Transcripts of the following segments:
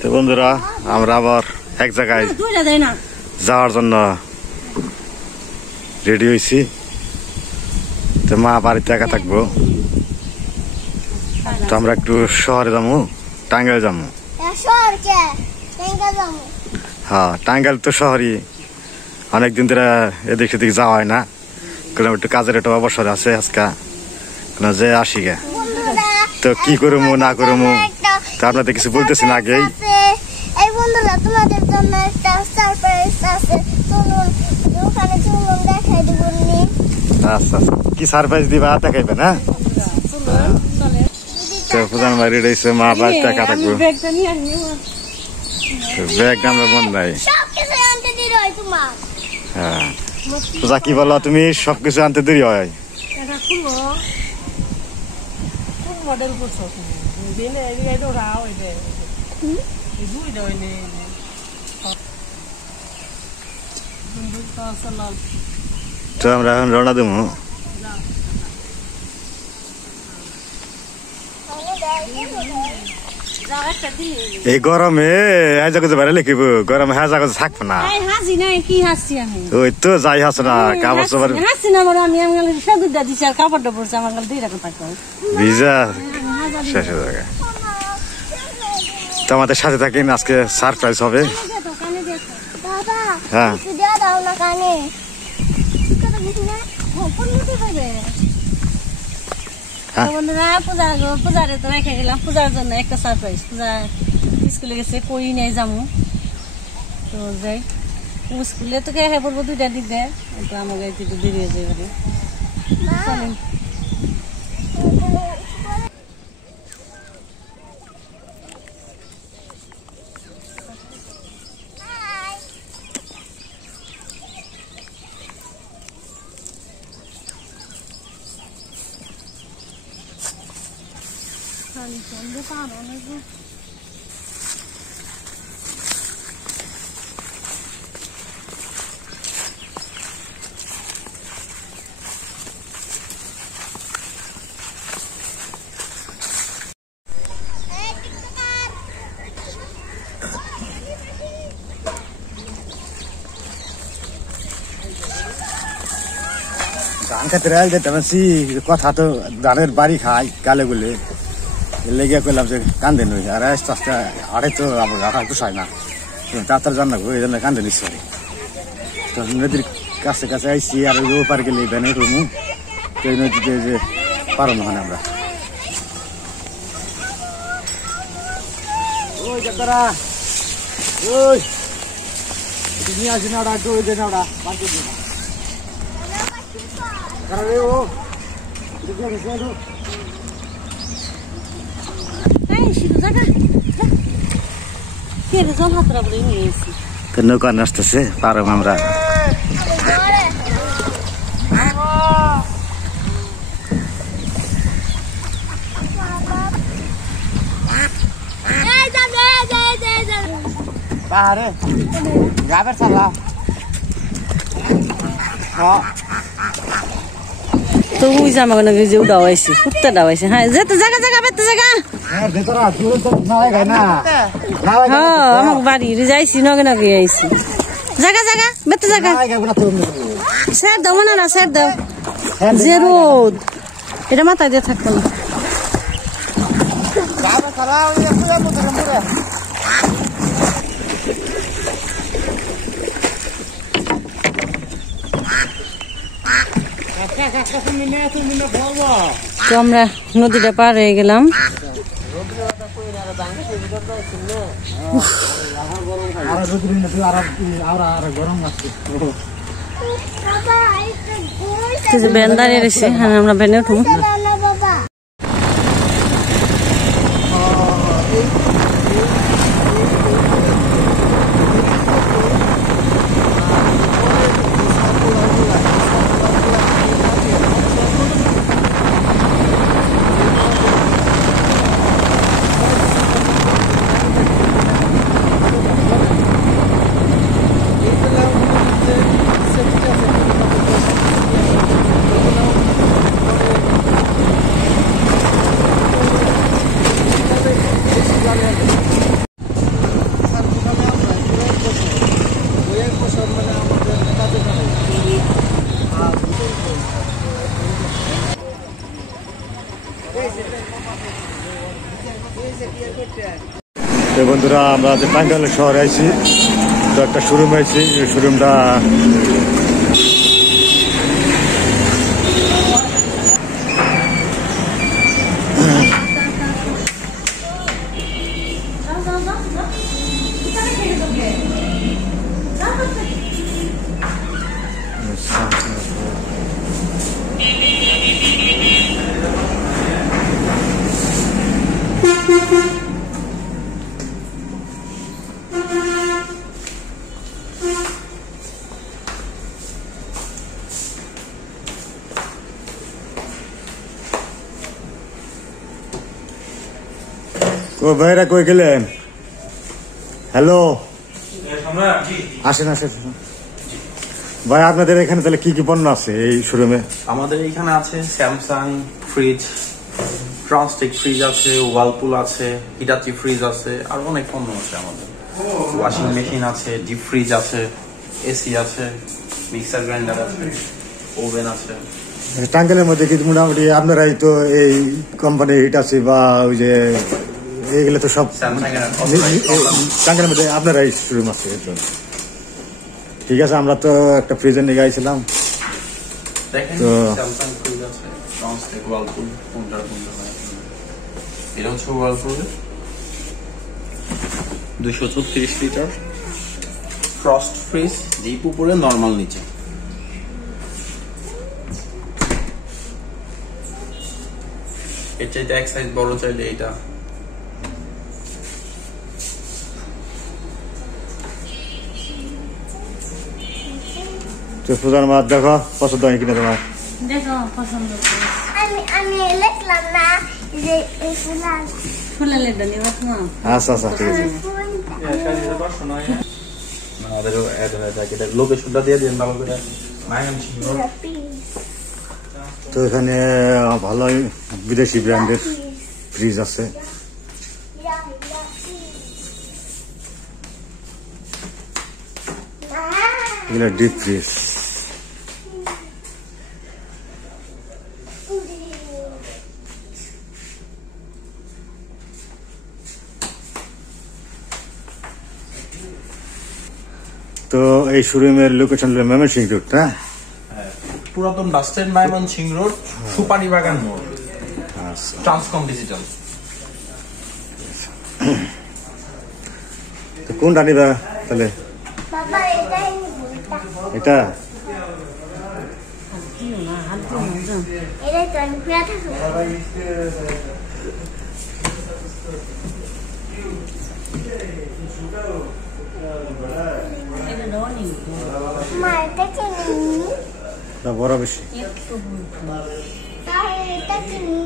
তো বন্ধুরা আমরা আবার এক জায়গায় যাওয়ার জন্য রেডি হয়েছি। তো মা বাড়িতে একা থাকবো, তো আমরা একটু শহরে যাবো, টাঙ্গাইল যাবো। হ্যাঁ, টাঙ্গাইল তো শহরই, অনেকদিন ধরে এদিক সেদিক যাওয়া হয় না, একটু কাজের একটা অবসর আছে আজকে, যে আসি গে। তো কি করবো না করবো তা আপনাদের কিছু বলতেছি না আগেই। আচ্ছা আচ্ছা, কি সারপ্রাইজ দিবা দেখাইবে না? তো প্রধান বাড়ি রয়েছে, মা বাড়ি টাকা থাকবো, ব্যাগ আমরা মন নাই। হ্যাঁ, পূজা কি বলো তুমি? সবকিছু আনতে দেরি হয়। তো আমরা এখন রওনা দেবো। এই গরমে হাজা করতে পারে লিখিব, গরমে হাজা করতে থাকবো না। ওই তো যাই হাস না, কাপড় চোপড় ভিজা শেষ হয়ে যাবে। তো আমাদের সাথে থাকেন, আজকে সারপ্রাইজ হবে। হ্যাঁ, পূজারে তো রেখে গেলাম, পূজার জন্য একটা সারপ্রাইজ। পূজা স্কুলে গেছে, কই নেই যাবো, তো যাই স্কুলে তো কে পড়বো 2টার দিক দেয়, তো আমাকে একটু দেরি হয়ে যাবে। চলেন ধান খেতে যেতে পারছি, কথা তো ধানের বাড়ি খাই গালে গুলে, লেগে করলাম যে কান্দে নই। আর আস্তে আস্তে আড়ে তো আবার পোষায় না, তাড়াতাড়ি জান রাখবো, এই জন্য কান্দে নিচ্ছি। তো নদীর কাছে কাছে আইসি, আর ওই পার গেলে ভ্যানে রুমু, তো এই নদীতে যে পারো না আমরা। ওই যারা ওই নিয়ে আসি না, ওরা ওই যে না, ওরা বাকি দিন নৌকা আসতেছে, পারো আমরা। বাহারে গাবের চালা তো ওই জামা কেন যে ডাওয়াইছি, কুত্তা ডাওয়াইছে। হ্যাঁ, যেতে জায়গা জায়গা বেতে জায়গা। হ্যাঁ, আমার বাড়ি যাইছি, নগে নগে আইছি। জায়গা জায়গা বেতে জায়গা। স্যার দাও মনে না, স্যার দাও। যে রোদ, এটা মাথায় দিয়ে থাকবো না। তো আমরা নদীটা পার হয়ে গেলাম। ভ্যান দাঁড়িয়ে রয়েছে, আমরা ভ্যানে উঠবো। তো বন্ধুরা আমরা যে টাঙ্গাইল শহরে আইছি, তো একটা শোরুম আইছি, এই শোরুমটা ও ভাইরা কই গেলেন? হ্যালো, আসেন আসেন ভাই। আপনাদের এখানে তাহলে কি কি পণ্য আছে এই শোরুমে? আমাদের এখানে আছে স্যামসাং ফ্রিজ, ট্রান্সটেক ফ্রিজ আছে, ওয়ালপুল আছে, হিটাচি ফ্রিজ আছে, আর অনেক পণ্য আছে আমাদের। ওয়াশিং মেশিন আছে, ডিপ ফ্রিজ আছে, এসি আছে, মিক্সার গ্রাইন্ডার আছে, ওভেন আছে। টাঙ্গাইলের মধ্যে কি মোটামুটি আপনারাই তো এই কোম্পানি হিটাচি বা ওই যে এইগুলো তো সব টাঙ্গাইলের মধ্যে আপনারাই শোরুম আছে। ঠিক আছে, আমরা তো একটা ফ্রিজের নিয়ে গাইছিলাম। তো স্যামসাং ফ্রিজ আছে, ট্রান্সটেক, ওয়ালপুল, কোনটা এটা হচ্ছে ওয়ালপুল 234 লিটার ফ্রস্ট ফ্রিজ, ডিপ উপরে নরমাল নিচে। এর চাইতে এক সাইজ বড় চাইলে এটা। তো পূজার মাছ দেখো পছন্দ হয় কিনা তোমার? দেখো পছন্দ আমি লিখলাম না যে ফুলালে দানি না। আচ্ছা আচ্ছা ঠিক আছে। আমাদের লোকেশনটা দিয়ে দিন ভালো করে। তো এখানে ভালোই বিদেশি ব্র্যান্ডের ফ্রিজ আছে। এগুলো ডিপ ফ্রিজ। তো এই শোরুমের লোকেশন হলো ময়মনসিংহ রোড, না? পুরাতন বাস স্ট্যান্ড, ময়মনসিংহ রোড, সুপারি বাগান মোড়, ট্রান্সকম ডিজিটাল। তো কোনটা নিবা তাহলে? বাবা এটা এটা তো আমি পুরা থাকবো। মা এটা চিনি বড় বেশি। এটা চিনি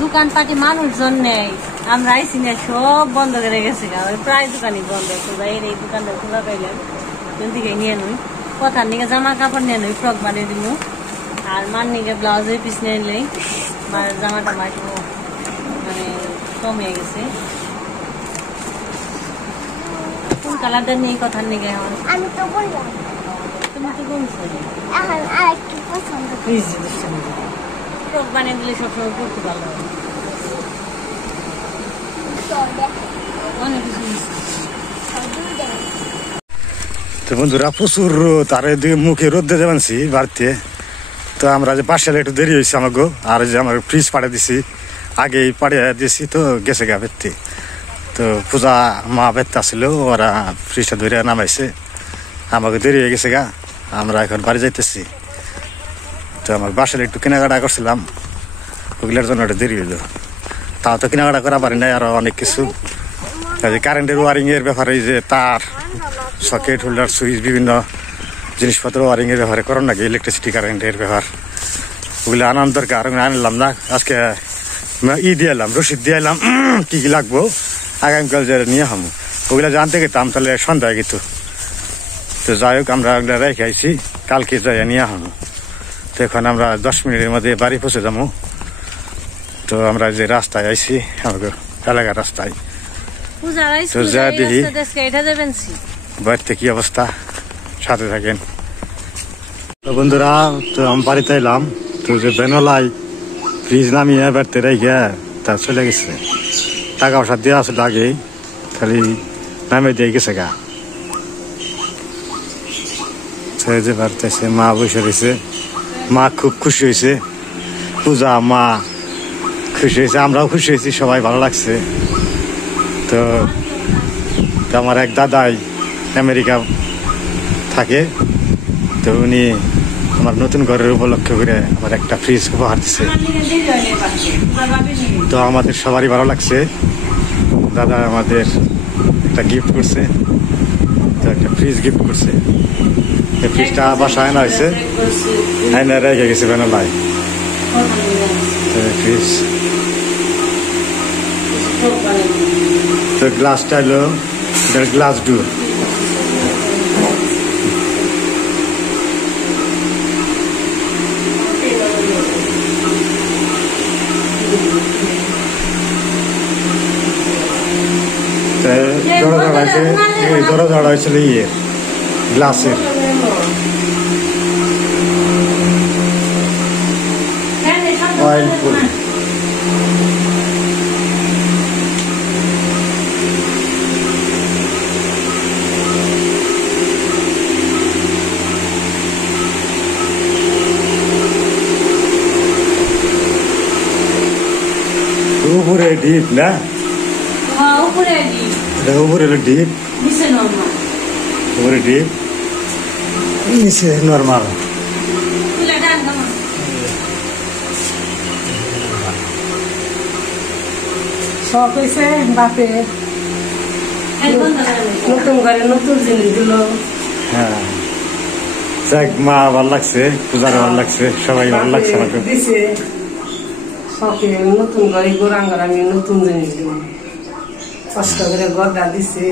দোকানপাটি মানুষজন নেই, আমরা আইসি না সব বন্ধ করে গেছে। প্রায় দোকানই বন্ধ। এই দোকানটা খোলা পাইলাম, দিকে নিয়ে নই কথার নিকে জামা কাপড় নিয়ে নই, ফ্রক বানিয়ে দিল। আর মান নিকে ব্লাউজের পিস নিয়ে নিলেই জামাটা মাইটো মানে কমে গেছে। কোন কালারটা নেই কথার নিকে এখন? আমি তো বললাম তুমি তো বলছো এখন আর কি পছন্দ ফ্রক বানিয়ে দিলে সবসময় পড়তে ভালো হবে। অনেক কিছু তো বন্ধুরা প্রচুর রোদ, আর মুখে রোদ দিয়ে যাবানছি বাড়িতে। তো আমরা যে পার্সেল একটু দেরি হয়েছে আমাকে, আর যে আমার ফ্রিজ পাঠিয়ে দিছি, আগেই পাঠিয়ে দিয়েছি, তো গেছে গা বেরতে। তো পূজা মা বেরতে আসছিল, ওরা ফ্রিজটা ধরে নামাইছে, আমাকে দেরি হয়ে গেছে গা। আমরা এখন বাড়ি যাইতেছি। তো আমার বাসায় একটু কেনাকাটা করছিলাম, ওগুলোর জন্য একটা দেরি হইলো। তাও তো কেনাকাটা করা পারি নাই, আরো অনেক কিছু কারেন্টের ওয়ারিং এর ব্যাপারে, যে তার, সকেট, হোল্ডার, সুইচ, বিভিন্ন জিনিসপত্র ওয়ারিং এর ব্যাপারে করার নাকি, ইলেকট্রিসিটি কারেন্টের ব্যাপার, ওগুলো আনার দরকার। আনলাম না, আজকে দিয়ে এলাম, রসিদ দিয়ে এলাম কি কি লাগবো, আগামীকাল যে নিয়ে হামু। ওগুলো জানতে গেতাম তাহলে সন্ধ্যা গেত। তো যাই হোক, আমরা ওগুলো রেখে আইছি, কালকে যাই নিয়ে হামু। তো এখন আমরা 10 মিনিটের মধ্যে বাড়ি পৌঁছে যাবো। তো আমরা যে রাস্তায় আইছি, আমাকে এলাকার রাস্তায়, তো যা দেখি বাড়িতে কি অবস্থা, সাথে থাকেন। তো বন্ধুরা, তো আমি বাড়িতে এলাম। তো যে বেনলাই ফ্রিজ নামিয়ে বাড়িতে রেখে তা চলে গেছে। টাকা পয়সা দেওয়া আসলে আগেই, খালি নামে দিয়ে গেছে গা। যে বাড়তেছে, মা বসে রয়েছে, মা খুব খুশি হয়েছে। পূজা মা খুশি হয়েছে, আমরাও খুশি হয়েছি, সবাই ভালো লাগছে। তো আমার এক দাদাই আমেরিকা থাকে, তো উনি আমার নতুন ঘরের উপলক্ষে করে আমার একটা ফ্রিজ উপহার দিচ্ছে। তো আমাদের সবারই ভালো লাগছে। দাদা আমাদের একটা গিফট করছে, তো একটা ফ্রিজ গিফট করছে। এই ফ্রিজটা বাসায় আনা হয়েছে, আইনা রেখে গেছে বেনালাই। ফ্রিজ তো গ্লাসটা হলো গ্লাস ডোর। দরজা হয়েছিল ইয়ে গ্লাসের। অয়েল ফুল উপরে ডিপ না, উপরে হলো ডিপ, উপরে ডিপ, নিচে নর্মাল। শখ হয়েছে বাপে নতুন ঘরে নতুন জিনিস দিল। হ্যাঁ, যাক মা ভালো লাগছে, পূজার ভালো লাগছে, সবাই ভালো লাগছে আমাকে দিছে। শখে নতুন ঘরে গোরাঙ্গার আমি নতুন জিনিস দিলাম, কষ্ট করে গদা দিছে,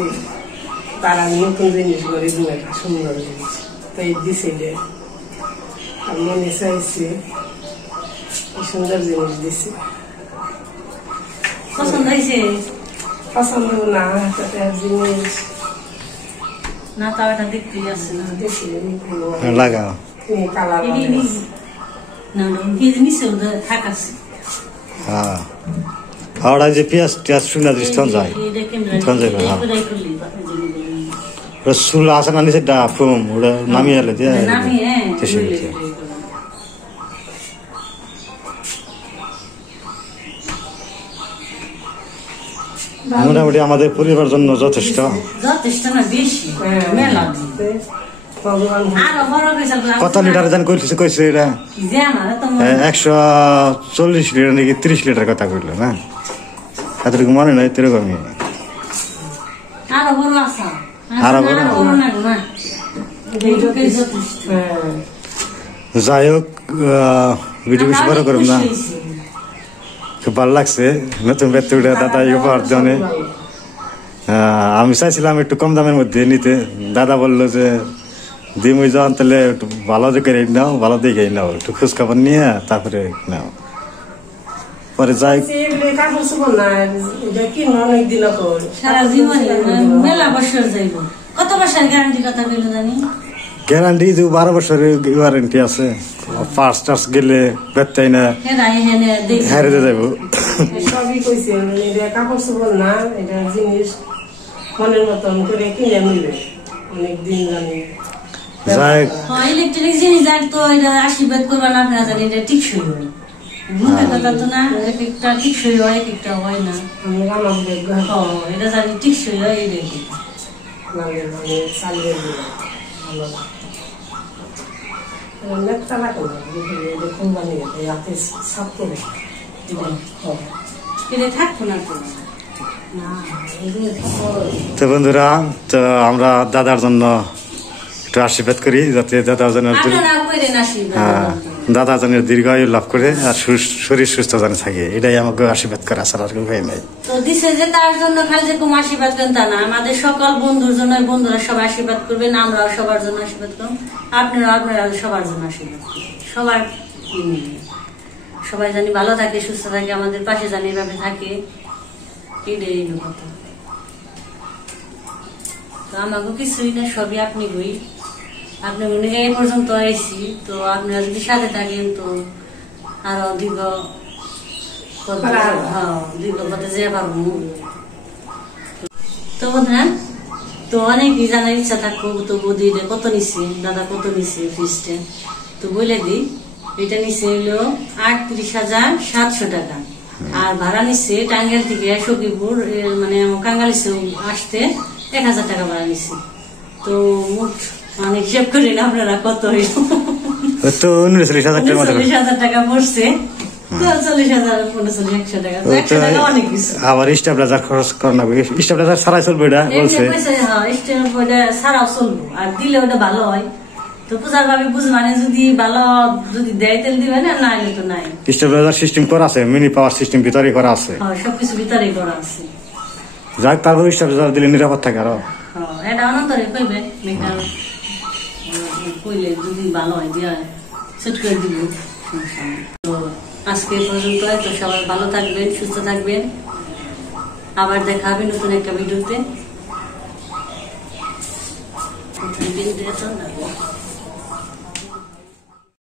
তার আমি নতুন জিনিস করে দিল, একটা সুন্দর জিনিস তাই দিছে। আর মনে চাইছে সুন্দর জিনিস দিছে। পছন্দ হয়েছে? পছন্দ না জিনিস না, তাও এটা দেখতে যাচ্ছে না, দেখি লাগাও কালার থাকাছে। হ্যাঁ, হাওড়া যে পেঁয়াজ টিয়াজ শুনে দৃষ্টি যায়, চুল আসে না নিচে ফুম ওটা নামিয়ে এলে দিয়ে মোটামুটি আমাদের পরিবার জন্য যথেষ্ট। কত লিটার জান কইছে এটা? 140 লিটার নাকি 30 লিটার কথা কইল না, এতটুকু মনে নাই। এরকমই আরো বড়। যাই হোক, ভিডিও বেশি বড় করব না, খুব ভালো লাগছে নতুন বেতুটা দাদা উপহার দেওয়া। আমি চাইছিলাম একটু কম দামের মধ্যে নিতে, দাদা বললো যে দিমুই যাওয়ান তাহলে একটু ভালো দেখে নাও, ভালো দেখে নাও, একটু খোঁজ খবর নিয়ে তারপরে নাও। পরে যাই গ্যারান্টি 12 বছরের ওয়ারেন্টি আছে। ফার্স্ট টার্স গেলে বেতাই না হারে যাবো। সবই কইছে কাপড় চোপড় না, এটা জিনিস মনের মতন করে কিনে নিবে, অনেকদিন জানি। ইলেকট্রিক জিনিস তো এটা আশীর্বাদ করবেন আপনারা, জানি এটা টিকসই হয়, মুখের কথা তো না, এক একটা টিকসই হয়, এক একটা হয় না। এটা জানি টিকসই হয়, এই দেখি তো বন্ধুরা, তো আমরা দাদার জন্য একটু আশীর্বাদ করি, যাতে দাদার জন্য দাদার জন্য দীর্ঘায়ু লাভ করে আর শরীর সুস্থ যেন থাকে, এটাই আমাকে আশীর্বাদ করা ছাড়া আর কেউ নাই। তো দিছে যে তার জন্য খালি যে কোন আশীর্বাদ করেন তা না, আমাদের সকল বন্ধুর জন্য, বন্ধুরা সবাই আশীর্বাদ করবেন, আমরাও সবার জন্য আশীর্বাদ করুন, আপনারা সবার জন্য আশীর্বাদ করুন, সবার সবাই জানি ভালো থাকে, সুস্থ থাকে, আমাদের পাশে জানি এভাবে থাকে, এটাই কথা। তো আমাকে কিছুই না, সবই আপনি বই, আপনি মনে এই পর্যন্ত আইসি, তো আপনারা যদি সাথে থাকেন তো আরো দীর্ঘ হ্যাঁ 2 লক্ষতে যে পারবো। তো বন্ধুরা, তো অনেকই জানার ইচ্ছা থাকবো তো বৌদি এটা কত নিচ্ছে, দাদা কত নিচ্ছে ফ্রিজটা। তো বলে দিই, এটা নিচ্ছে হলো 38,700 টাকা। আর ভাড়া নিচ্ছে টাঙ্গাইল থেকে সখীপুর, মানে কাঙ্গালিছে আসতে 1,000 টাকা ভাড়া নিচ্ছে। তো মোট মানে হিসাব করি না আপনারা কত হইল, তো 39,000 টাকা পড়ছে। 40,000 39,100 টাকা, 100 টাকা অনেক কিছু। আবার স্টেবিলাইজার খরচ করা লাগবে, স্টেবিলাইজার ছাড়াই চলবে এটা বলছে। ছাড়াও চলবো, আর দিলে ওটা ভালো হয়। তো পূজার ভাবে বুঝ মানে যদি ভালো যদি দেয় তেল দিবে না, না হলে তো নাই। স্টেবিলাইজার সিস্টেম করা আছে, মিনি পাওয়ার সিস্টেম ভিতরে করা আছে, সবকিছু ভিতরেই করা আছে। যাক, তারপর স্টেবিলাইজার দিলে নিরাপদ থাকে। আরো এটা অনন্তরে কইবে কইলে যদি ভালো হয় দিয়া সেট করে দিব। তো আজকে পর্যন্ত, তো সবাই ভালো থাকবেন, সুস্থ থাকবেন। আবার দেখা হবে নতুন একটা ভিডিওতে।